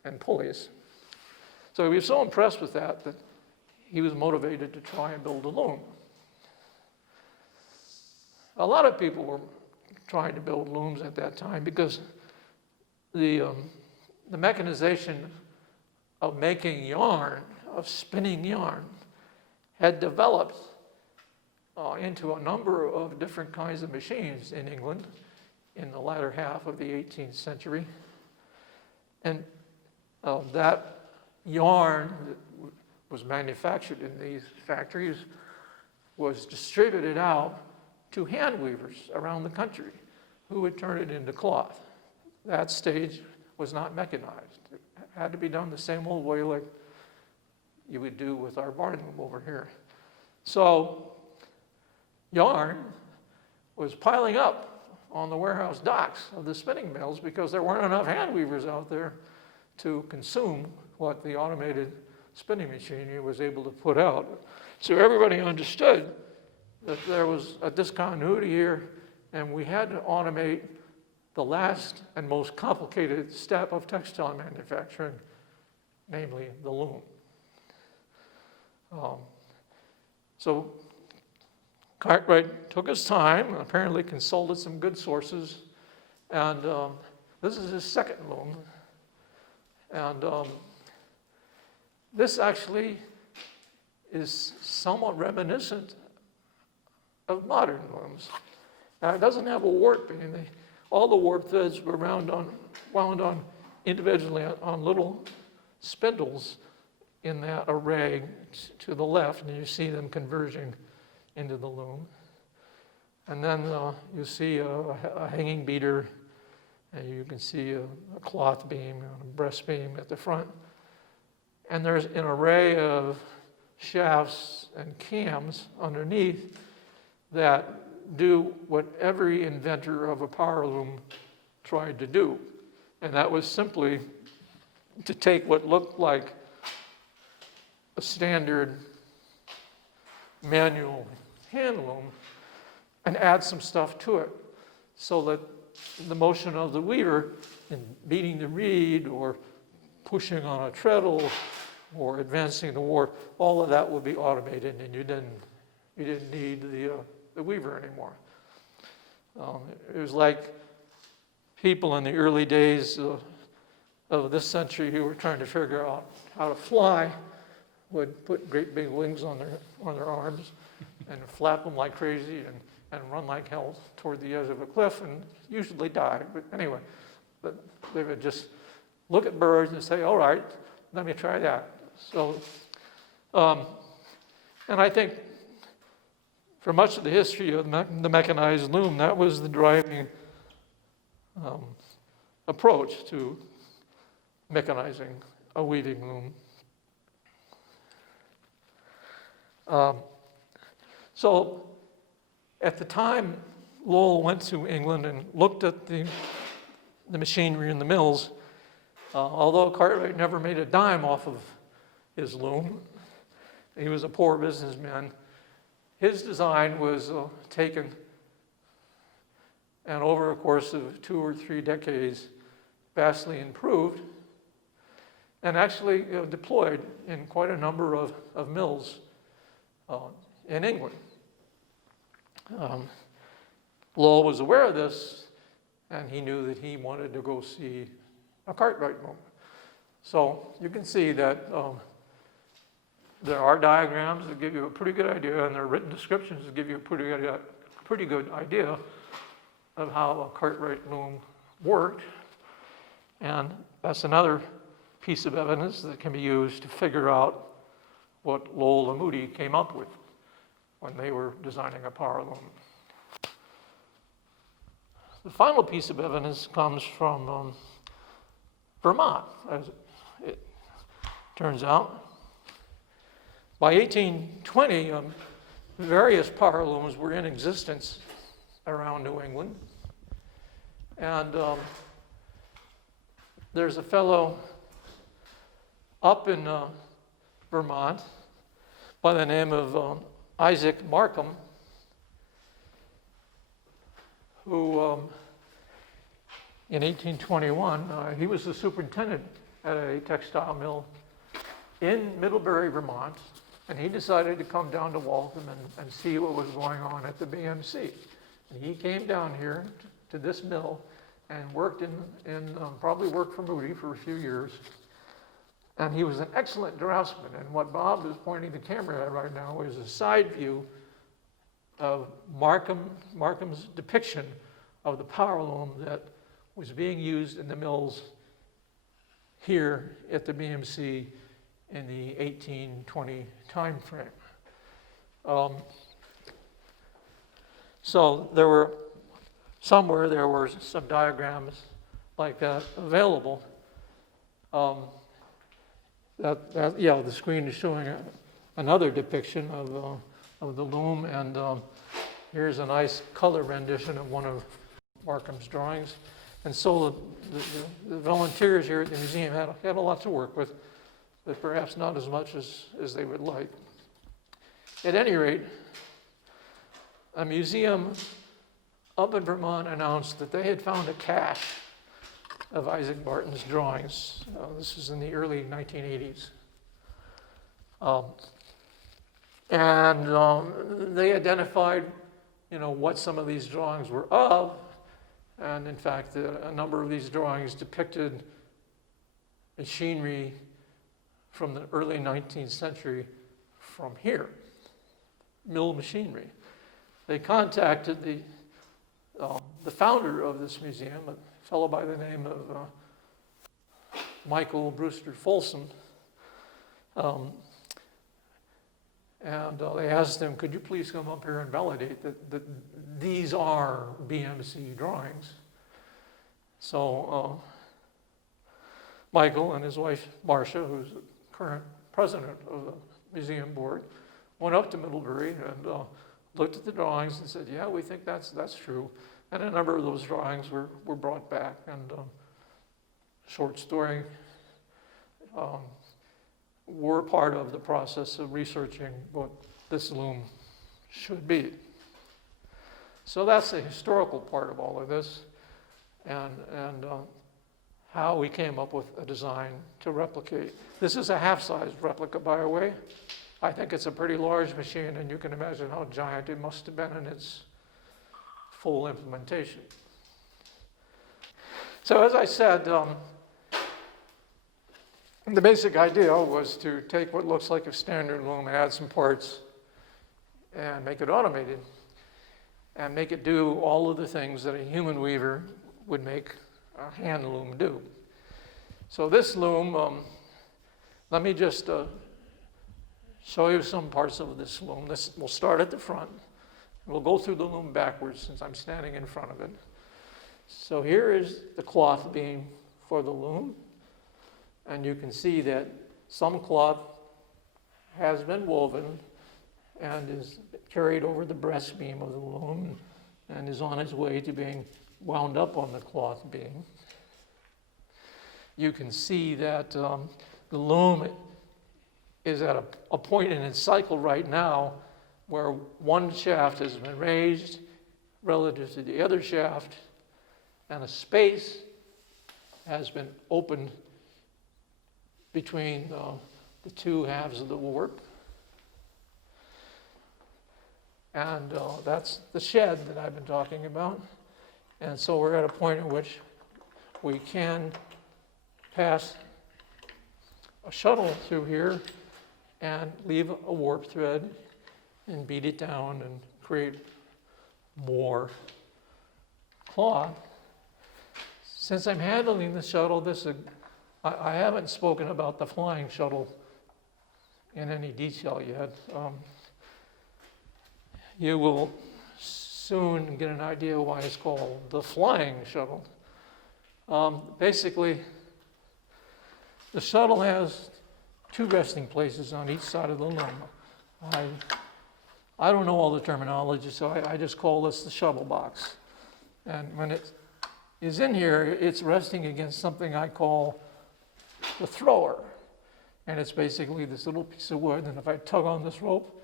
and pulleys. So he was so impressed with that he was motivated to try and build a loom. A lot of people were trying to build looms at that time because the mechanization of making yarn, of spinning yarn, had developed into a number of different kinds of machines in England in the latter half of the 18th century. And that yarn that was manufactured in these factories was distributed out to hand weavers around the country who would turn it into cloth. That stage was not mechanized. It had to be done the same old way like you would do with our barn loom over here. So yarn was piling up on the warehouse docks of the spinning mills because there weren't enough hand weavers out there to consume what the automated spinning machinery was able to put out. So everybody understood that there was a discontinuity here, and we had to automate the last and most complicated step of textile manufacturing, namely the loom. So Cartwright took his time and apparently consulted some good sources, and this is his second loom. And this actually is somewhat reminiscent of modern looms. Now, it doesn't have a warp beam. All the warp threads were wound on individually on little spindles in that array to the left, and you see them converging into the loom. And then you see a hanging beater, and you can see a cloth beam and a breast beam at the front. And there's an array of shafts and cams underneath that do what every inventor of a power loom tried to do. And that was simply to take what looked like a standard manual hand loom and add some stuff to it so that the motion of the weaver in beating the reed or pushing on a treadle or advancing the warp, all of that would be automated, and you didn't need the weaver anymore. It was like people in the early days of this century who were trying to figure out how to fly would put great big wings on their arms and flap them like crazy and run like hell toward the edge of a cliff and usually die. But anyway, they would just look at birds and say, all right, let me try that. So, and I think for much of the history of the mechanized loom, that was the driving approach to mechanizing a weaving loom. So at the time Lowell went to England and looked at the machinery in the mills, although Cartwright never made a dime off of his loom, he was a poor businessman, his design was taken and over a course of 2 or 3 decades vastly improved and actually deployed in quite a number of mills in England. Lowell was aware of this, and he knew that he wanted to go see a Cartwright loom. So you can see that there are diagrams that give you a pretty good idea, and there are written descriptions that give you a pretty good idea of how a Cartwright loom worked. And that's another piece of evidence that can be used to figure out what Lowell and Moody came up with when they were designing a power loom. The final piece of evidence comes from Vermont, as it turns out. By 1820, various power looms were in existence around New England. And there's a fellow up in Vermont by the name of Isaac Markham, who in 1821, he was the superintendent at a textile mill in Middlebury, Vermont, and he decided to come down to Waltham and see what was going on at the BMC. And he came down here to this mill and worked probably worked for Moody for a few years. And he was an excellent draftsman. And what Bob is pointing the camera at right now is a side view of Markham's depiction of the power loom that was being used in the mills here at the BMC in the 1820 time frame. So there were some diagrams like that available. The screen is showing another depiction of the loom, and here's a nice color rendition of one of Markham's drawings. And so the volunteers here at the museum had a lot to work with, but perhaps not as much as they would like. At any rate, a museum up in Vermont announced that they had found a cache of Isaac Barton's drawings. This is in the early 1980s. They identified, what some of these drawings were of. And in fact, a number of these drawings depicted machinery from the early 19th century from here, mill machinery. They contacted the founder of this museum, a fellow by the name of Michael Brewster Folsom, and they asked him, could you please come up here and validate that these are BMC drawings? So Michael and his wife Marcia, who's the current president of museum board, went up to Middlebury and looked at the drawings and said, yeah, we think that's true. And a number of those drawings were brought back, and short story were part of the process of researching what this loom should be. So that's the historical part of all of this, and how we came up with a design to replicate. This is a half-size replica, by the way. I think it's a pretty large machine, and you can imagine how giant it must have been in its full implementation. So as I said, the basic idea was to take what looks like a standard loom, add some parts, and make it automated, and make it do all of the things that a human weaver would make a hand loom do. So this loom, let me just show you some parts of this loom. We'll start at the front. We'll go through the loom backwards since I'm standing in front of it. So here is the cloth beam for the loom. And you can see that some cloth has been woven and is carried over the breast beam of the loom and is on its way to being wound up on the cloth beam. You can see that the loom is at a point in its cycle right now where one shaft has been raised relative to the other shaft, and a space has been opened between the two halves of the warp. And that's the shed that I've been talking about. And so we're at a point at which we can pass a shuttle through here and leave a warp thread and beat it down and create more cloth. Since I'm handling the shuttle, I haven't spoken about the Flying Shuttle in any detail yet. You will soon get an idea why it's called the Flying Shuttle. Basically, the shuttle has two resting places on each side of the loom. I don't know all the terminology, so I just call this the shuttle box. And when it is in here, it's resting against something I call the thrower. And it's basically this little piece of wood, and if I tug on this rope,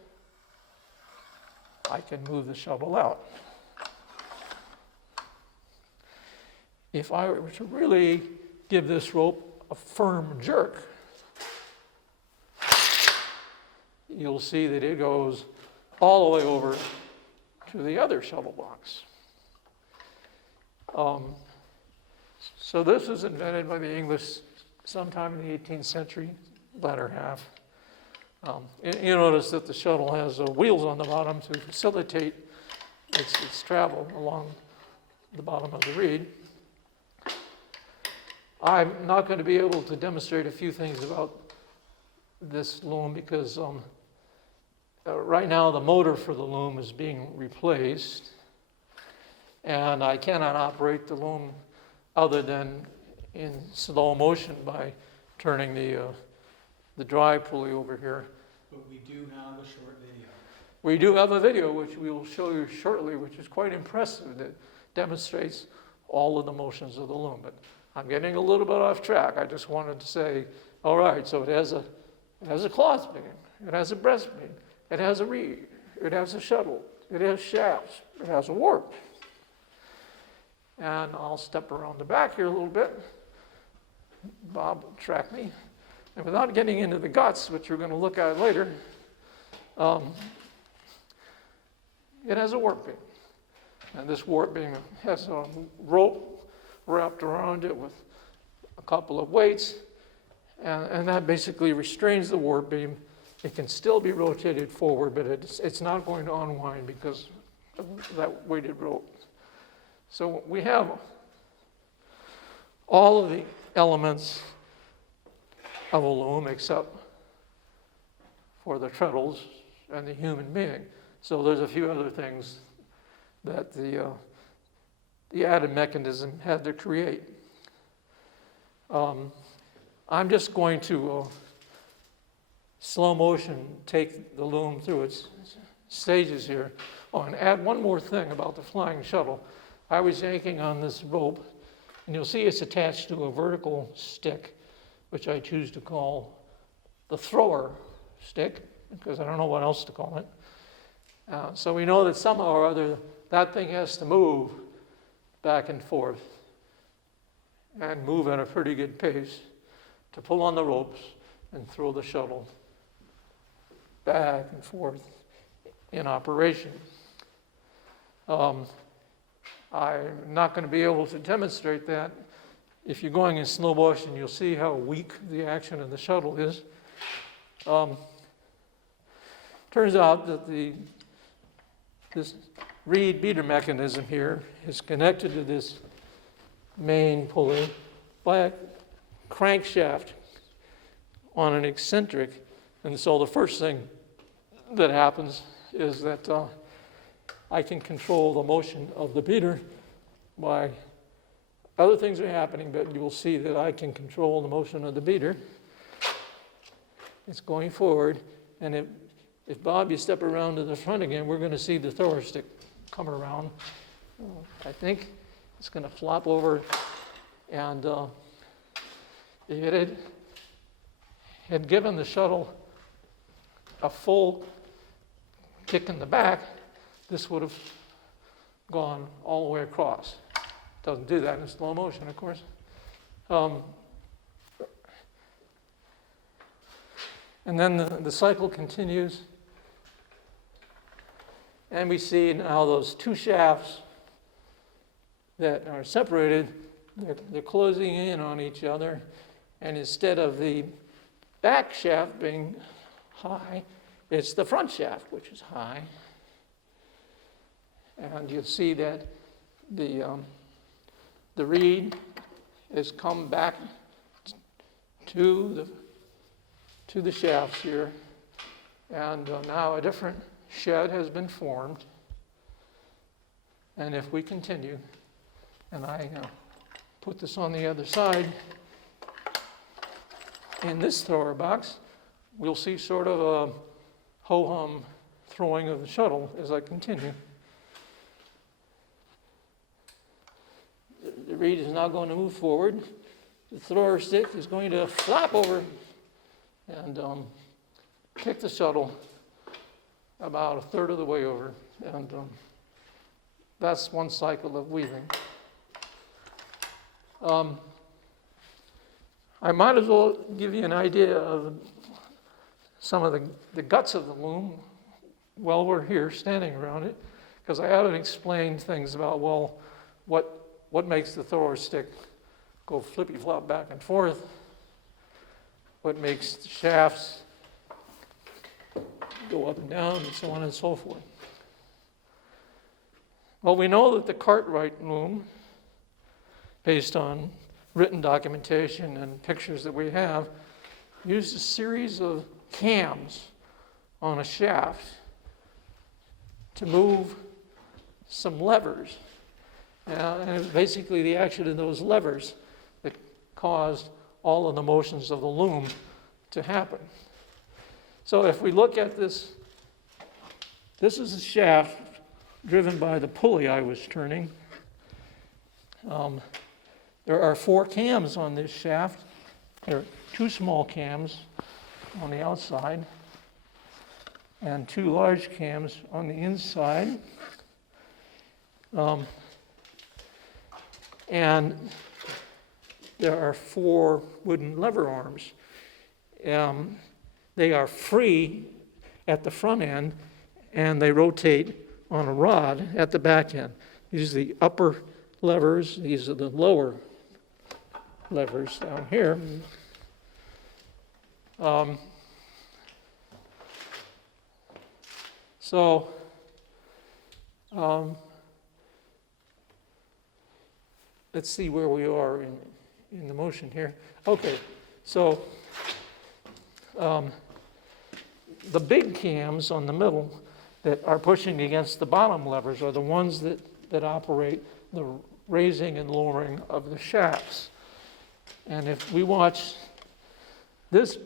I can move the shuttle out. If I were to really give this rope a firm jerk, you'll see that it goes all the way over to the other shuttle box. So this was invented by the English sometime in the 18th century, latter half. You notice that the shuttle has wheels on the bottom to facilitate its travel along the bottom of the reed. I'm not going to be able to demonstrate a few things about this loom because right now the motor for the loom is being replaced, and I cannot operate the loom other than in slow motion by turning the drive pulley over here. But we do have a short video. We do have a video which we will show you shortly, which is quite impressive, that demonstrates all of the motions of the loom. But I'm getting a little bit off track. I just wanted to say, all right, so it has a cloth beam, it has a breast beam, it has a reed, it has a shuttle, it has shafts, it has a warp. And I'll step around the back here a little bit. Bob will track me. And without getting into the guts, which we're going to look at later, it has a warp beam. And this warp beam has a rope wrapped around it with a couple of weights, and that basically restrains the warp beam. It can still be rotated forward, but it's not going to unwind because of that weighted rope. So we have all of the elements of a loom except for the treadles and the human being. So there's a few other things that the added mechanism had to create. I'm just going to slow motion take the loom through its stages here. Oh, and add one more thing about the Flying Shuttle. I was yanking on this rope, and you'll see it's attached to a vertical stick, which I choose to call the thrower stick, because I don't know what else to call it. So we know that somehow or other that thing has to move back and forth and move at a pretty good pace to pull on the ropes and throw the shuttle back and forth in operation. I'm not going to be able to demonstrate that. If you're going in slow motion, you'll see how weak the action of the shuttle is. Turns out that this reed beater mechanism here is connected to this main pulley by a crankshaft on an eccentric. And so the first thing that happens is that I can control the motion of the beater by other things are happening, but you will see that I can control the motion of the beater. It's going forward, and if Bob, you step around to the front again, we're going to see the thrower stick come around. I think it's going to flop over, and if it had given the shuttle a full kick in the back, this would have gone all the way across. Doesn't do that in slow motion, of course. And then the cycle continues. And we see now those two shafts that are separated, they're closing in on each other. And instead of the back shaft being high, it's the front shaft, which is high. And you'll see that the reed has come back to the shafts here, and now a different shed has been formed. And if we continue, and I put this on the other side, in this thrower box, we'll see sort of a ho-hum throwing of the shuttle as I continue. The reed is now going to move forward. The thrower stick is going to flop over and kick the shuttle about a third of the way over. And that's one cycle of weaving. I might as well give you an idea of some of the guts of the loom while we're here standing around it, because I haven't explained things about, well, what makes the thrower stick go flippy-flop back and forth, what makes the shafts go up and down, and so on and so forth. Well, we know that the Cartwright Loom, based on written documentation and pictures that we have, used a series of cams on a shaft to move some levers. And it was basically the action of those levers that caused all of the motions of the loom to happen. So if we look at this, this is a shaft driven by the pulley I was turning. There are 4 cams on this shaft. There are 2 small cams on the outside and 2 large cams on the inside. And there are 4 wooden lever arms. They are free at the front end, and they rotate on a rod at the back end. These are the upper levers. These are the lower levers down here. Let's see where we are in the motion here. Okay, so the big cams on the middle that are pushing against the bottom levers are the ones that operate the raising and lowering of the shafts. And if we watch this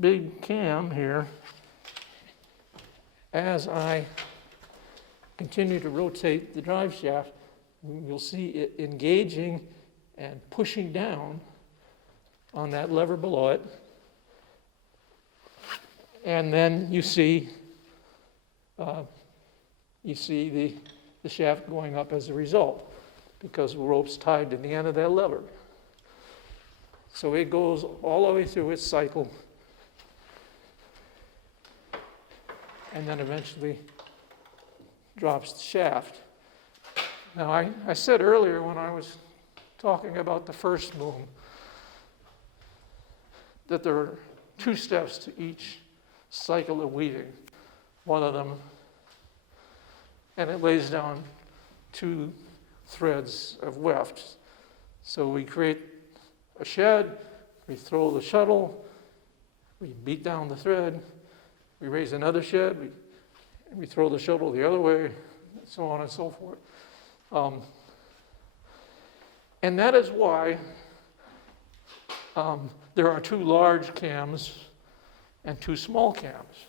big cam here, as I continue to rotate the drive shaft, you'll see it engaging and pushing down on that lever below it. And then you see the shaft going up as a result, because the rope's tied to the end of that lever. So it goes all the way through its cycle, and then eventually drops the shaft. Now, I said earlier when I was talking about the first loom that there are 2 steps to each cycle of weaving. One of them, and it lays down 2 threads of weft. So we create a shed, we throw the shuttle, we beat down the thread, we raise another shed, we throw the shuttle the other way, so on and so forth. And that is why there are 2 large cams and 2 small cams.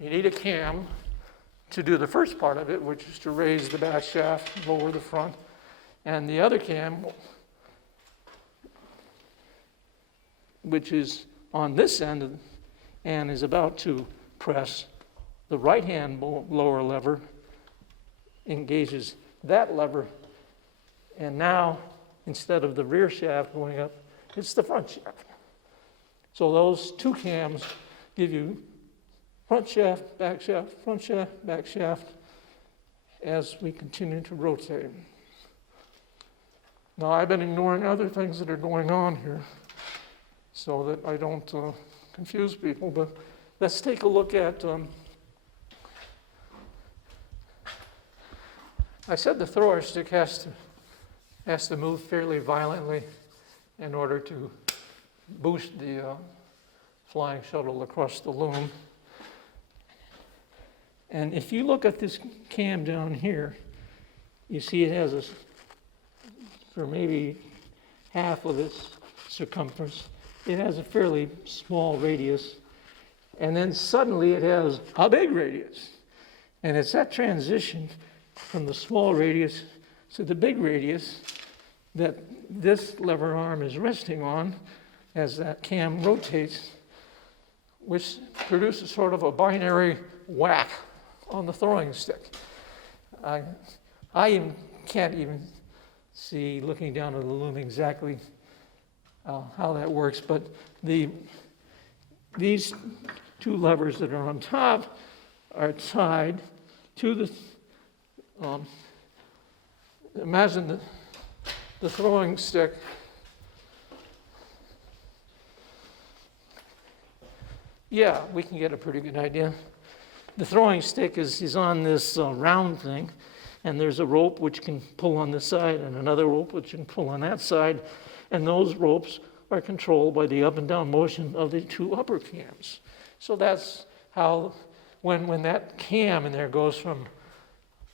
You need a cam to do the first part of it, which is to raise the back shaft, lower the front, and the other cam, which is on this end and is about to press the right-hand lower lever, engages that lever, and now, instead of the rear shaft going up, it's the front shaft. So those 2 cams give you front shaft, back shaft, front shaft, back shaft, as we continue to rotate. Now, I've been ignoring other things that are going on here so that I don't confuse people, but let's take a look at, I said the thrower stick has to move fairly violently in order to boost the flying shuttle across the loom. And if you look at this cam down here, you see it has for maybe half of its circumference, it has a fairly small radius, and then suddenly it has a big radius. And it's that transition from the small radius to the big radius that this lever arm is resting on as that cam rotates, which produces sort of a binary whack on the throwing stick. I can't even see, looking down at the loom, exactly how that works, but these 2 levers that are on top are tied to the, imagine the throwing stick Yeah, we can get a pretty good idea. The throwing stick is on this round thing, and there's a rope which can pull on this side and another rope which can pull on that side, and those ropes are controlled by the up and down motion of the 2 upper cams. So that's how, when that cam in there goes from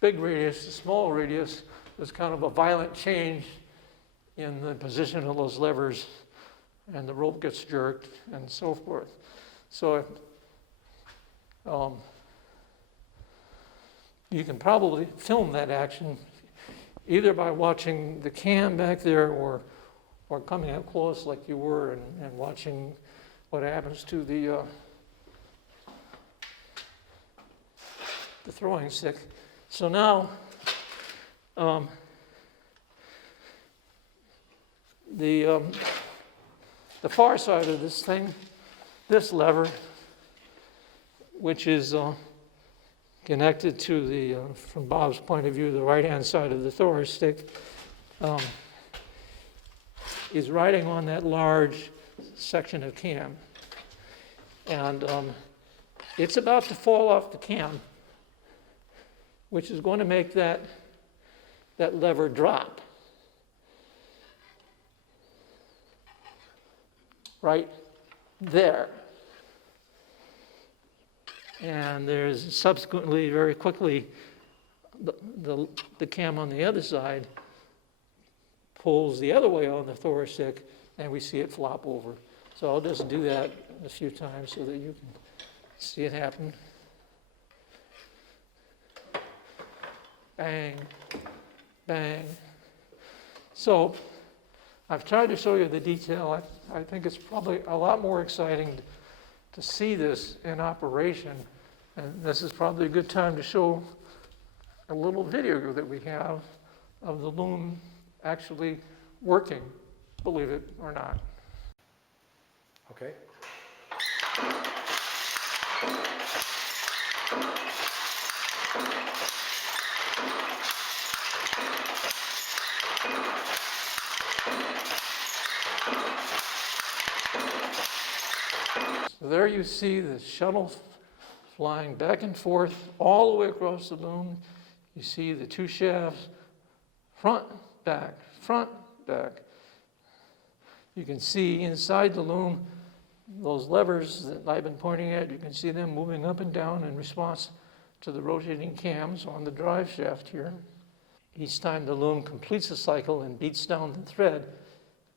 big radius to small radius, there's kind of a violent change in the position of those levers, and the rope gets jerked and so forth. So you can probably film that action either by watching the cam back there or coming up close like you were and watching what happens to the throwing stick. So now the far side of this thing, this lever, which is connected to the, from Bob's point of view, the right-hand side of the thrower stick, is riding on that large section of cam. And it's about to fall off the cam, which is going to make that lever drop. Right there. And there's subsequently, very quickly, the cam on the other side pulls the other way on the thrower stick, and we see it flop over. So I'll just do that a few times so that you can see it happen. Bang, bang. So I've tried to show you the detail. I think it's probably a lot more exciting to see this in operation. And this is probably a good time to show a little video that we have of the loom actually working, believe it or not. Okay. So there you see the shuttle flying back and forth all the way across the loom. You see the two shafts, front, back, front, back. You can see inside the loom those levers that I've been pointing at. You can see them moving up and down in response to the rotating cams on the drive shaft here. Each time the loom completes a cycle and beats down the thread,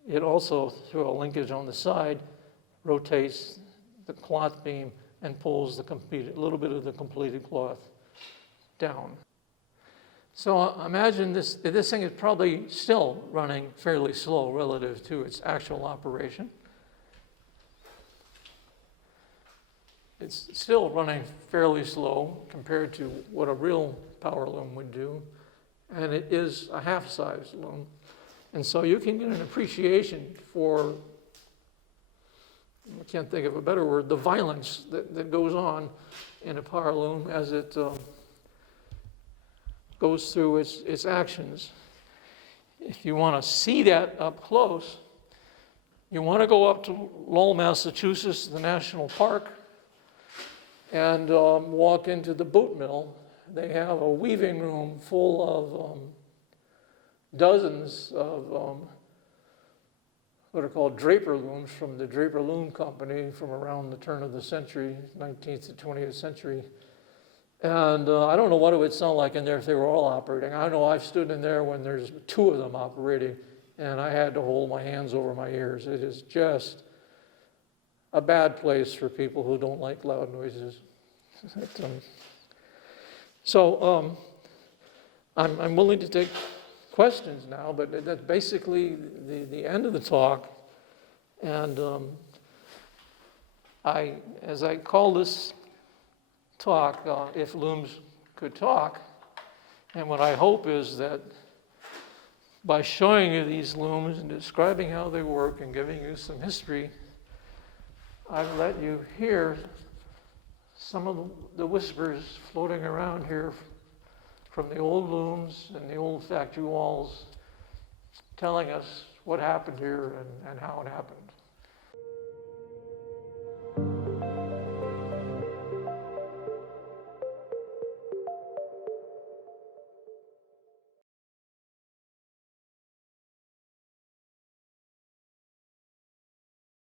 it also, through a linkage on the side, rotates the cloth beam and pulls a little bit of the completed cloth down. So imagine this thing is probably still running fairly slow relative to its actual operation. It's still running fairly slow compared to what a real power loom would do, and it is a half-size loom. And so you can get an appreciation for, I can't think of a better word, the violence that goes on in a power loom as it goes through its actions. If you want to see that up close, you want to go up to Lowell, Massachusetts, the national park, and walk into the boot mill. They have a weaving room full of dozens of what are called draper looms from the Draper Loom Company from around the turn of the century, 19th to 20th century. And I don't know what it would sound like in there if they were all operating. I know I've stood in there when there's two of them operating, and I had to hold my hands over my ears. It is just a bad place for people who don't like loud noises. I'm willing to take questions now, but that's basically the end of the talk. And as I call this talk, If Looms Could Talk, and what I hope is that by showing you these looms and describing how they work and giving you some history, I've let you hear some of the whispers floating around here from the old looms and the old factory walls telling us what happened here and how it happened.